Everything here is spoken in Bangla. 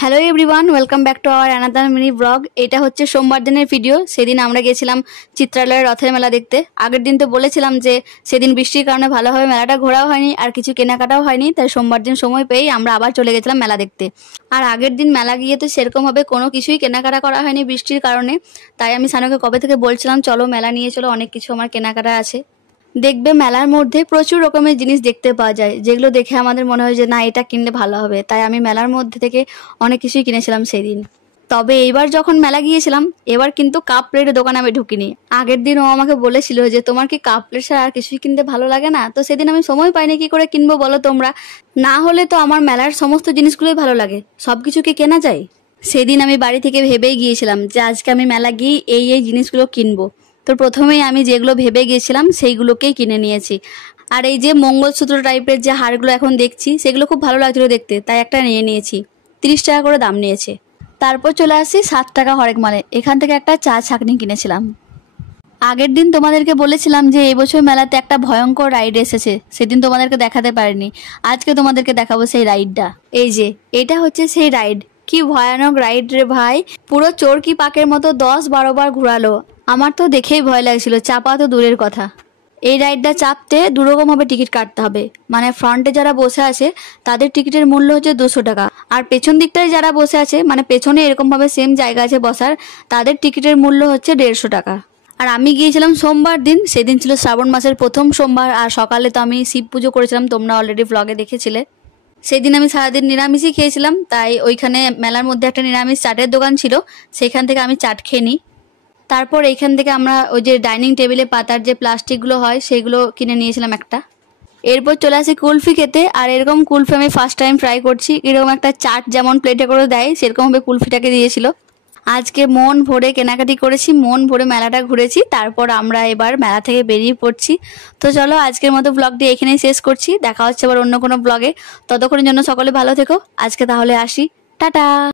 Hello everyone, welcome back to our another mini blog. এটা হচ্ছে সোমবার দিনের ভিডিও। সেদিন আমরা গেছিলাম চিত্রালয়ের রথের মেলা দেখতে। আগের দিন তো বলেছিলাম যে সেদিন বৃষ্টির কারণে ভালোভাবে মেলাটা ঘোরাও হয়নি আর কিছু কেনাকাটাও হয়নি, তাই সোমবার দিন সময় পেয়েই আমরা আবার চলে গেছিলাম মেলা দেখতে। আর আগের দিন মেলা গিয়ে তো সেরকমভাবে কোনো কিছুই কেনাকাটা করা হয়নি বৃষ্টির কারণে, তাই আমি সানুকে কবে থেকে বলছিলাম চলো মেলা নিয়ে চলো, অনেক কিছু আমার কেনাকাটা আছে। দেখবে মেলার মধ্যে প্রচুর রকমের জিনিস দেখতে পাওয়া যায়, যেগুলো দেখে আমাদের মনে হয় যে না এটা কিনলে ভালো হবে, তাই আমি মেলার মধ্যে থেকে অনেক কিছুই কিনেছিলাম সেদিন। তবে এইবার যখন মেলা গিয়েছিলাম এবার কিন্তু কাপ প্লেটের দোকানে আমি ঢুকিনি। আগের দিন ও আমাকে বলেছিল যে তোমার কি কাপ প্লেট ছাড়া আর কিছুই কিনতে ভালো লাগে না, তো সেদিন আমি সময় পাইনি কি করে কিনবো বলো তোমরা। না হলে তো আমার মেলার সমস্ত জিনিসগুলোই ভালো লাগে, সব কিছু কি কেনা যায়। সেদিন আমি বাড়ি থেকে ভেবেই গিয়েছিলাম যে আজকে আমি মেলা গিয়ে এই জিনিসগুলো কিনবো। তো প্রথমেই আমি যেগুলো ভেবে গিয়েছিলাম সেইগুলোকেই কিনে নিয়েছি। আর এই যে মঙ্গলসূত্র টাইপের যে হারগুলো এখন দেখছি সেগুলো খুব ভালো লাগছিল দেখতে, তাই একটা নিয়ে নিয়েছি। 30 টাকা করে দাম নিয়েছে। তারপর চলে আসছি 7 টাকা হরেক মালে, এখান থেকে একটা চা ছাঁকনি কিনেছিলাম। আগের দিন তোমাদেরকে বলেছিলাম যে এবছর মেলাতে একটা ভয়ঙ্কর রাইড এসেছে, সেদিন তোমাদেরকে দেখাতে পারিনি। আজকে তোমাদেরকে দেখাবো সেই রাইডটা। এই যে এটা হচ্ছে সেই রাইড। কি ভয়ানক রাইড রে ভাই, পুরো চোরকি পাকের মতো 10-12 বার ঘুরালো। আমার তো দেখেই ভয় লাগছিল, চাপা তো দূরের কথা। এই রাইডটা চাপতে দুরকমভাবে টিকিট কাটতে হবে। মানে ফ্রন্টে যারা বসে আছে তাদের টিকিটের মূল্য হচ্ছে 200 টাকা, আর পেছন দিকটায় যারা বসে আছে মানে পেছনে এরকমভাবে সেম জায়গা আছে বসার, তাদের টিকিটের মূল্য হচ্ছে 150 টাকা। আর আমি গিয়েছিলাম সোমবার দিন, সেদিন ছিল শ্রাবণ মাসের প্রথম সোমবার, আর সকালে তো আমি শিব পুজো করেছিলাম, তোমরা অলরেডি ব্লগে দেখেছিলে। সেদিন আমি সারাদিন নিরামিষই খেয়েছিলাম, তাই ওইখানে মেলার মধ্যে একটা নিরামিষ চাটের দোকান ছিল, সেখান থেকে আমি চাট খেয়ে নিই। তারপর এইখান থেকে আমরা ওই যে ডাইনিং টেবিলে পাতার যে প্লাস্টিকগুলো হয় সেগুলো কিনে নিয়েছিলাম একটা। এরপর চলে আসি কুলফি খেতে। আর এরকম কুলফি আমি ফার্স্ট টাইম ট্রাই করছি। এরকম একটা চাট যেমন প্লেটে করে দেয় সেরকমভাবে কুলফিটাকে দিয়েছিল। আজকে মন ভরে কেনাকাটি করেছি, মন ভরে মেলাটা ঘুরেছি, তারপর আমরা এবার মেলা থেকে বেরিয়ে পড়ছি। তো চলো আজকের মতো ব্লগটি এখানেই শেষ করছি, দেখা হচ্ছে আবার অন্য কোনো ব্লগে। ততক্ষণের জন্য সকলে ভালো থেকো, আজকে তাহলে আসি, টাটা।